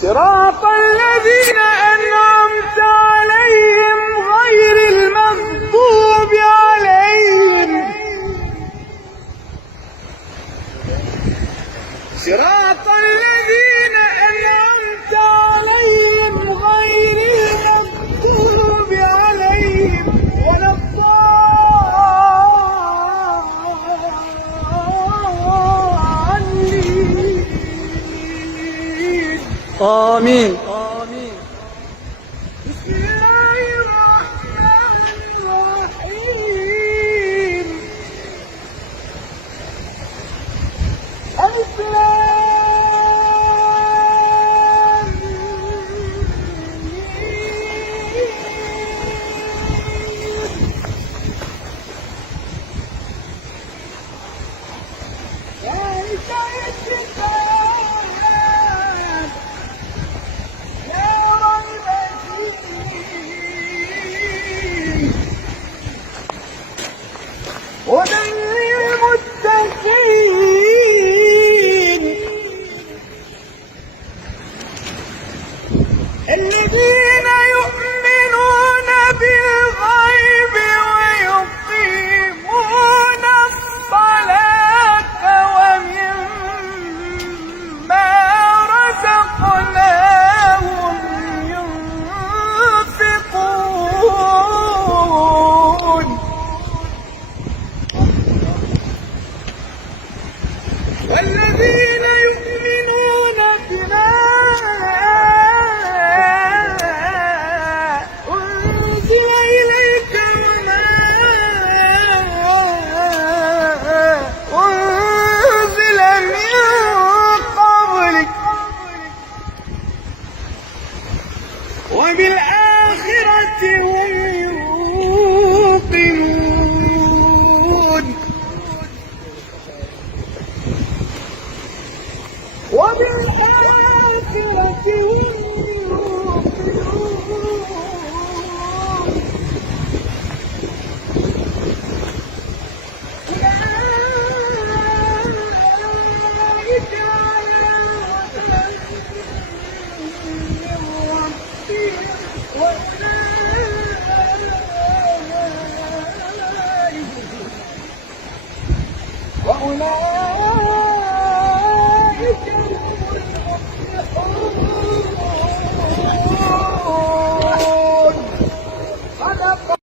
صراط الذين أنعمت عليهم غير المغضوب عليهم صراط الذين أنعمت عليهم غير المغضوب عليهم ولا الضالين آمين. بسم الله الرحمن الرحيم. ألف لام ذلك الكتاب لا ريب فيه هدى للمتقين الذين يؤمنون بالغيب ويقيمون الصلاة ومما رزقناهم ينفقون والذين يؤمنون بما أنزل إليك وما أنزل من قبلك وبالآخرة هم يوقنون وبالآخرة هم يوقنون أولئك على هدى من ربهم وأولئك